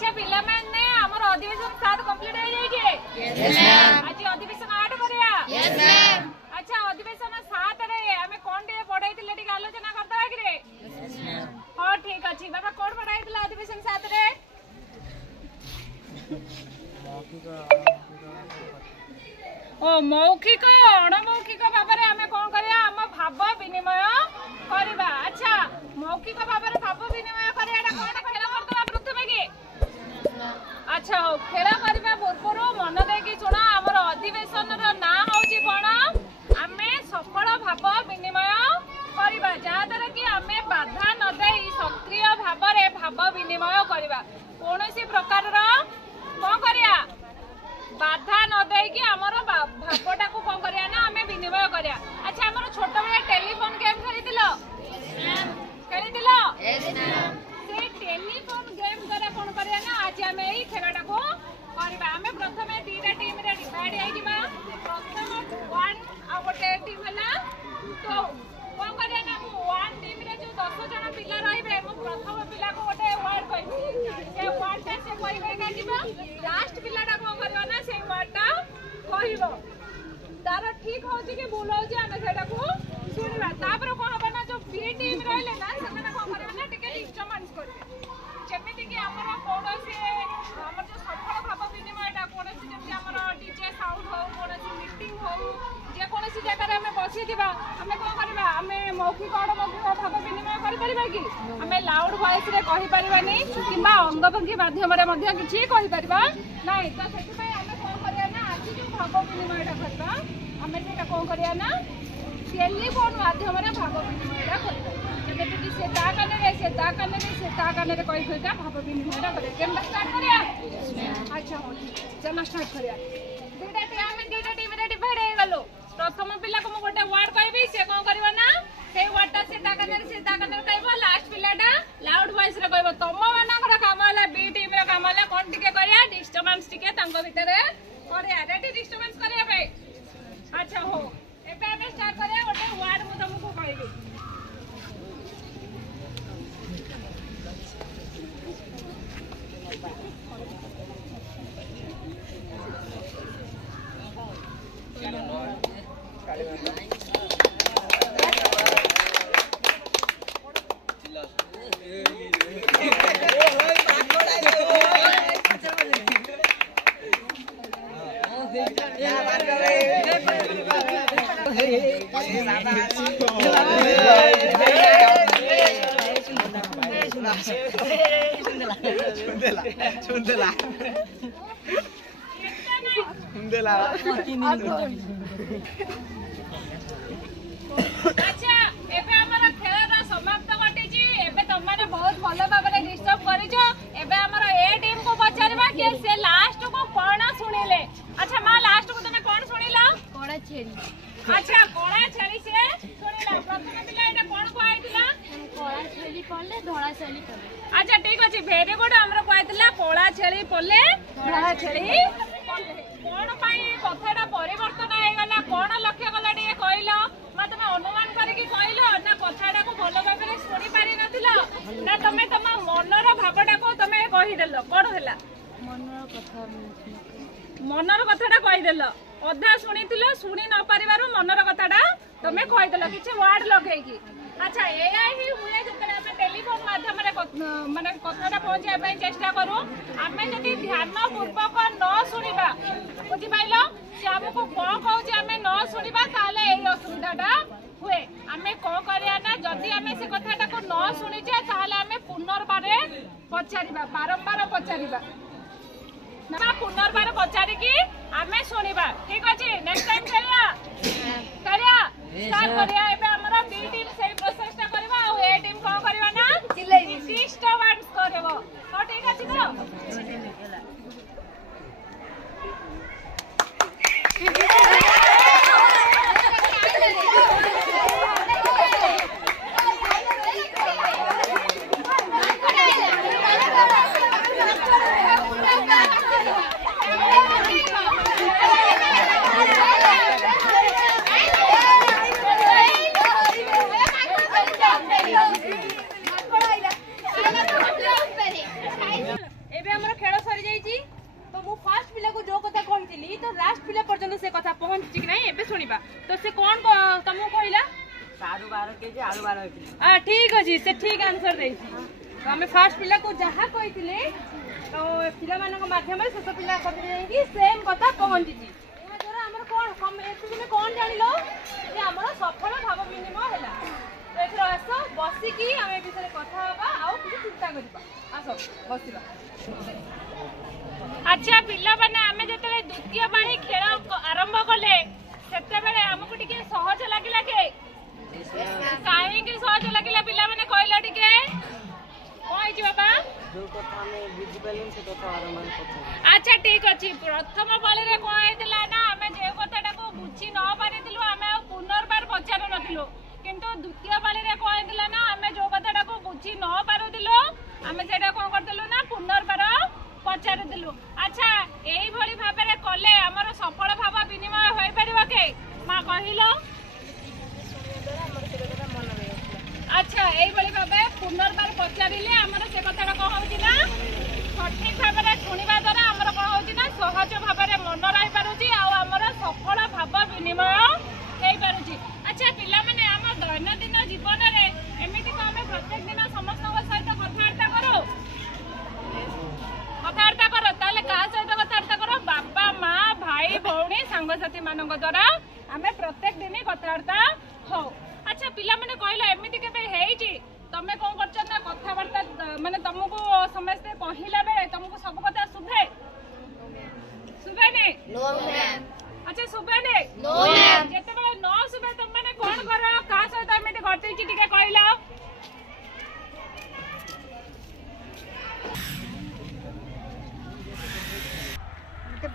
अच्छा पिला माने हमर अधिवेशन 7 कंप्लीट हो जाई के यस मैम आज अधिवेशन 8 करिया यस मैम अच्छा अधिवेशन 7 रे हमें कोन डे पढाइतिले टिक आलोचना करदबा कि रे यस मैम हां ठीक अछि बाबा कोन पढाइतिला अधिवेशन 7 रे ओ मौखिक अणमौखिक भाव में आम कौन करिया आम भाव विनिमय करवा अच्छा मौखिक भाव में भाव विनिमय करिया कौन खेल करदबा प्रथमे के अच्छा हो खेल करबा पूर्व मन देकी सुन हमर अधिवेशन रो ना होची कोन आमे सफल भाव विनिमय करबा जादर कि आमे बाधा न देई सक्रिय भाव रे भाव विनिमय करबा कोनोसी प्रकार रो कोन करिया बाधा न देकी हमर भावटा को कोन करिया ना हमें विनिमय करिया अच्छा हमर छोट बे टेलीफोन गेम खेलितिलो खेलितिलो यस मैम से टेलीफोन गेम द्वारा कोन करिया ना आज हमें एही खेलटा को करबा हमें प्रथमे तीटा टीम रे डिवाइड हे जिबा प्रथम 1 आ गोटे टीम हला तो कोन करिया ना 1 टीम रे जो 10 जन पिला रहिबे मो प्रथम पिला को गोटे वर्ड कहबी से वर्ड ता से कहि का जिबा लास्ट पिलाटा कोन करबा ना से वर्डटा कहिबो तार ठीक होची कि भूल होची हम सेटा को सुनिबा तापर कोन होबा ना जो बी टीम रहले ना सेना कोन करबा ना टिके डिस्टर्बेंस करबे जेमिति कि हमरा कोनोसी हमर जो सफल भाव विनिमयटा कोनोसी जेति हमर डीजे साउंड हो कोनोसी मीटिंग हो जे कोनोसी जगह रे हमें बसी दिबा हमें कोन करबा हमें मौखिक और मौखिक भाव विनिमय करि परिबा कि हमें लाउड वॉइस रे कहि परिबानी किबा अंगभंगी माध्यम रे मध्ये किछि कहि परिबा नाही त सेति पय हमें कोन करिया ना आज जो भाव विनिमयटा करबा हमें सेटा कोन करिया ना टेलीफोन माध्यम रे भाव विनिमयटा करबा जेमिति कि से ता काने रे कहि होइका भाव विनिमयटा करे केम स्टार्ट करिया अच्छा हो चलो स्टार्ट करिया दुटा टीम रे डिवाइड हे गलो प्रथम पिला को मो गोटे वर्ड कहबी से कोन करबा ना से वर्डटा से ता काने रे कहबो लास्ट पिलाटा लाउड वॉइस रे कहबो तम मानकर काम हला बी टीम रे काम हला कोन टिके करिया डिस्टर्बेंस टिके तांको भितरे करिया रेडी डिस्टर्बेंस करिया भाई अच्छा हो एबे हमें स्टार्ट करिया गोटे वर्ड मु तुमको कहबी अच्छा एबे हमर खेलरा समाप्त घटिची एबे तमाने बहुत भलो भाबरे डिस्टर्ब करिजो एबे हमर ए टीम को पचारबा कि से लास्ट को कोन सुनिले अच्छा मां लास्ट को तने कोन सुनिला कोड़ा छेली अच्छा कोड़ा छेली से सुनिला प्रथम पिला एटा कोन को आइतिला कोड़ा छेली पल्ले धोळा छेली पल्ले अच्छा ठीक अछि वेरी गुड हमर कहतिला कोड़ा छेली पल्ले धोळा छेली पल्ले कोन पई कथाटा परिवर्तन हे गला कोन लक्ष्य गला डी कहिलो मा तमे अनुमान करिकि कहिलो ना कथाटा को भलो भाबरे सुनि पारि नथिलो ना तमे तमा मनर भावटा को तमे कहि देलो कोन होला मनर कथाटा कहि देलो अधा सुनिथिलो सुनि न परिवारो मनर कथाटा तमे कहि देलो किछि वर्ड लगै कि अच्छा एआई ही हुए जतरे हमें टेलीफोन माध्यम रे माने कथाटा पहुंचाय पय चेष्टा करू हमें जति ध्यान पूर्वक न सुनिबा बुझि पाइलो से हमको कोन कहउछि हमें न सुनिबा ताले एई असुविधाटा हुए हमें को करिया ना जति हमें से कथाटा को न सुनिजे ताले हमें पुनर्बारे पचारिबा बारंबार पचारिबा ना पुनर्बार पचारि कि हमें सुनिबा ठीक अछि नेक्स्ट टाइम करिया स्टार्ट करिया एबे हमरा बी टीम सेही प्रोसेसटा करबा आ ए टीम को करबा ना चिल्लाई डिस्टर्बेंस करबो तो ठीक अछि केजी आलू 12 केजी ठीक अच्छे से ठीक आंसर दे तो आम फास्ट पिला को जहाँ कही तो पिला माध्यम से शेष पिला सेम कथा पहुंची आमर कौन तुम कौन जान आम सफल भाव विनिमय है तो एथर आस बसिकी आम ए विषय कथा हाँ किसी चिंता करवा आस बसवा अच्छा पिला माने आमे जते द्वितीय पानी खेल आरंभ कले सेते बेले हमकु टिके सहज लागिला के काहे के सहज लागिला पिला माने कहला टिके कोइ जी बाबा जो कथा में बुझि पेलिन से कथा आरंभ करछ अच्छा ठीक अछि प्रथम पाली रे कोइ हेतला ना आमे जे कथाटा को बुझी न पारिदिलु आमे पुनर्बार पचार नथिलु किंतु द्वितीय पाली रे कोइ हेतला ना आमे जो कथाटा को बुझी न पारुदिलु आमे सेटा कोन करदिलु ना पुनर्बार पचार दिलु अच्छा एई भली भाबरे कले हमर सफल भाव विनिमय होई परिबो के मा कहिलो अच्छा एई भली भाबे पुनर्बार पचारिले हमर से कथाटा को होउची ना सठिक भाबरे सुनिबा द्वारा हमर को होउची ना सहज भाबरे मन रहि पारुची आ हमर सफल भाव विनिमय हेई पारुची अच्छा पिला माने हमर दैनंदिन जीवन रे एमिति को हमें प्रत्येक दिन समस्त सहित कथावार्ता करो कथावार्ता करो ताले का सहित कथावार्ता करो बापा माँ भाई भौणी सांगसाथी मानक द्वारा आमे प्रत्येक दिन कथावार्ता हो अच्छा पिला माने कहला एमिति केबे हेइची तमे कोन करछ ना कथावार्ता माने तुमको समस्त कहिला बेले तुमको सब कथा सुभे सुभे ने नो मैम अच्छा सुभे ने नो मैम जेते बेले नो सुभे तुम माने कोन करो का सहित एमिति घटिची टिके कहला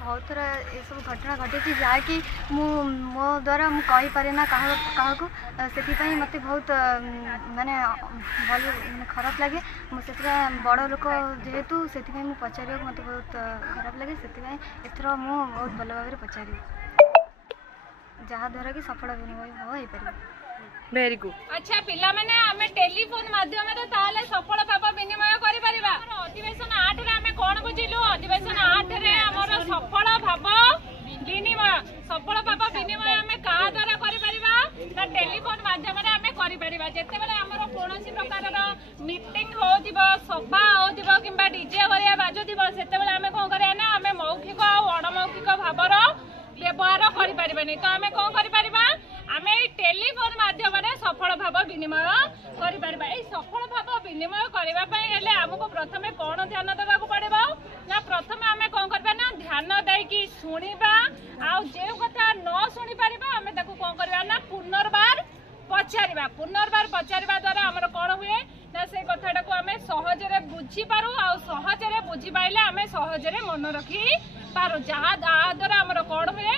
बहुत थोड़ा ये सब घटना घटी जहाँकि मो द्वारा मुझे कही पारे ना क्या से मत बहुत माने भल माने खराब लगे मुझे बड़ लोक जेहेतु से पचार मत बहुत खराब लगे से एथर मु बहुत भल भाव पचारि जहाँद्वारा कि सफल विनिमय हो पार वेरी गुड अच्छा पिला माने हमें टेलीफोन माध्यम रे ताले सफल भाव विनिमय करि परिबा अधिवेशन 8 रे हमें कोन बुझिलु अधिवेशन 8 रे हमर सफल भाव विनिमय हमें का द्वारा करि परिबा ना टेलीफोन माध्यम रे हमें करि परिबा जेते बेले हमर कोनोसी प्रकार रो मीटिंग होदिबो सभा होदिबो किबा डीजे करिया बाजुदिबो सेते बेले हमें कोन करिया ना हमें मौखिक और अणमौखिक भावर व्यवहार करि परिबानी तो हमें कोन करि परिबा आमे टेलीफोन माध्यम रे सफल भाव विनिमय करि परिबा ए सफल भाव विनिमय करबा पई हेले हमको प्रथमे कोन ध्यान देबा को पड़िबो ना प्रथमे हमें कोन करबा ना ध्यान देई कि सुनिबा आ जे कथा न सुनि परिबा हमें ताको कोन करबा ना पुनर्बार पचारिबा द्वारा हमर कोन हुए ना से कथाटा को हमें सहज रे बुझी पारू आ सहज रे बुझी पाइले हमें सहज रे मन रखी पारू जहाँ द्वारा हमर कोन हुए